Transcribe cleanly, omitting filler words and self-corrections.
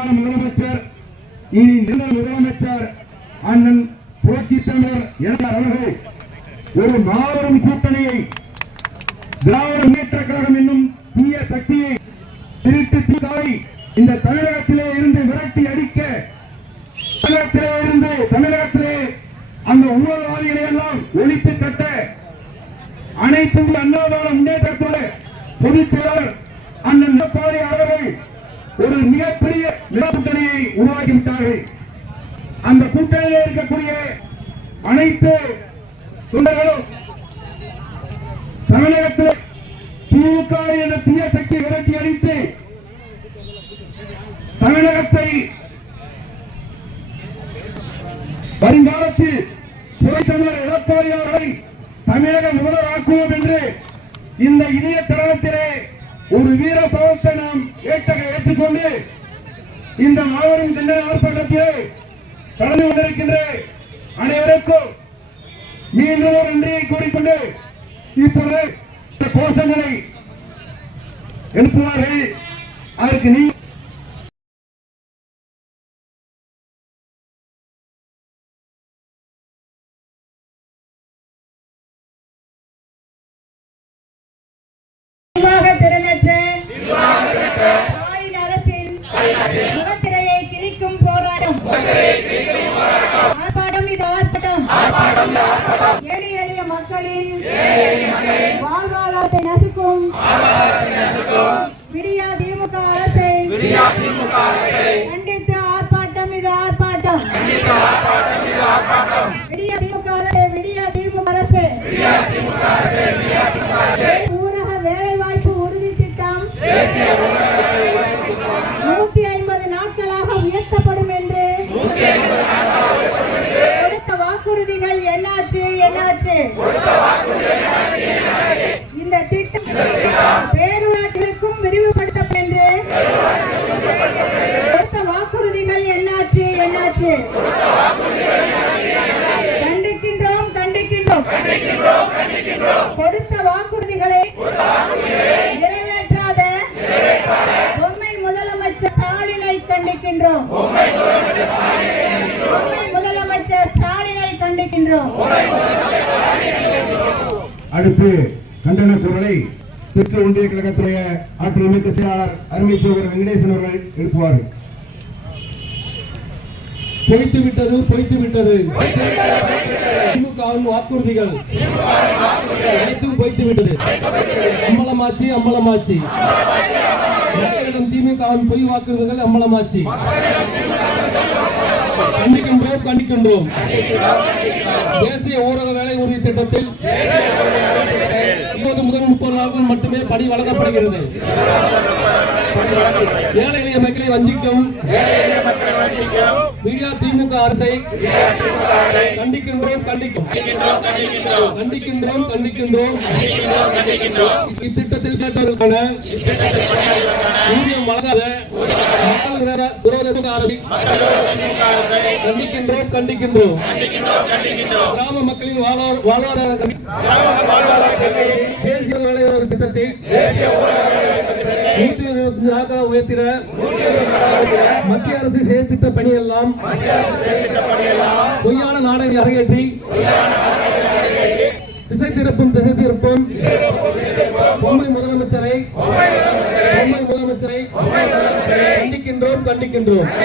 முன்னாள் முதலமைச்சர் இனி நிழல் முதலமைச்சர் அண்ணன் புரட்சி தமிழர் எடப்பாடி அவர்கள் ஒரு மாபெரும் கூட்டணியை திராவிட முன்னேற்ற கழகம் என்னும் தீய சக்தியை திருட்டு தீக்காய் இந்த தமிழகத்திலே இருந்து விரட்டி அடிக்க தமிழகத்திலே அந்த ஊழல்வாதிகளை எல்லாம் ஒழித்து கட்ட அனைத்து அண்ணாதார முன்னேற்றத்தோட பொதுச் செயலாளர் அண்ணன் எடப்பாடி அவர்கள் ஒரு மிகப்பெரிய கூட்டணியை உருவாக்கிவிட்டார்கள். அந்த கூட்டணியில் இருக்கக்கூடிய அனைத்து தொண்டர்களும் தமிழகத்தில் திமுக என்ற தீய சக்தி விரட்டி அடித்து தமிழகத்தை வருங்காலத்தில் புரட்சித்தலைவர் எடப்பாடி அவர்களை தமிழக முதல்வராக்குவோம் என்று இந்த இணைய தருணத்திலே ஒரு வீர சவத்தை நாம் ஏற்றுக்கொண்டு இந்த மாபெரும் கண்டன ஆர்ப்பாட்டத்திலே கலந்து கொண்டிருக்கின்ற அனைவருக்கும் மீண்டும் ஒரு நன்றியை கூறிக்கொண்டு இப்பொழுது கோஷங்களை எழுப்புவார்கள். அதற்கு நீ முகத்திரையை கிழிக்கும் போராட்டம் ஆர்ப்பாட்டம். இது ஆர்ப்பாட்டம் ஏழை எளிய மக்களின் வாழ்வாதாரத்தை நசுக்கும் விடியா திமுக அரசை கண்டித்து ஆர்ப்பாட்டம். இது ஆர்ப்பாட்டம். விடியா திமுக அரசு, விடியா திமுக அரசு. ஊரக வேலைவாய்ப்பு உறுதி திட்டம் 150 நாட்களாக உயர்த்தப்படும் என்று கொடுத்த வாக்குறுதிகள் என்னாச்சு? இந்த திட்டம் பேரூராட்சிகளுக்கும் விரிவுபடுத்தப்படும் என்று கொடுத்த வாக்குறுதிகள் என்னாச்சு? கண்டிக்கின்றோம். கொடுத்த வாக்குறுதிகளை நிறைவேற்றாத பொம்மை முதலமைச்சர் ஸ்டாலினை கண்டிக்கின்றோம். அடுத்து கண்டன குரலை தெற்கு ஒன்றிய கழகத்துடைய அதிமுக செயலாளர் அருமை சோதரர் வெங்கடேசன் அவர்கள் எழுப்புவார்கள். பொய்த்து விட்டது திமுகவின் வாக்குறுதிகள் அனைத்தும் பொய்த்து விட்டது. அம்பலமாச்சி மக்களிடம் திமுகவின் பொய் வாக்குறுதிகள் அம்பலமாச்சி. கண்டிக்கின்றோம். தேசிய ஊரக வேலை உறுதி திட்டத்தில் 20 முதல் 30 நாட்கள் மட்டுமே பணி வழங்கப்படுகிறது. ஏழை எளிய மக்களை வஞ்சிக்கும் மீடியா திமுக அரசை கண்டிக்கின்றோம். இத்திட்டத்தில் கேட்டவர்களுக்கான ஊதியம் வழங்காத மக்கள் விரோத அரசை கண்டிக்கின்றோம். கிராம மக்களின் வாழ்வாதார தேசிய வேலைவாய்ப்பு திட்டத்தை 125 நாட்கள் உயர்த்திட மத்திய அரசு செயற்திட்ட பணியெல்லாம் பொய்யான நாடகை அரங்கேற்றி திசை திருப்பும் பொம்மை முதலமைச்சரை கண்டிக்கின்றோம்.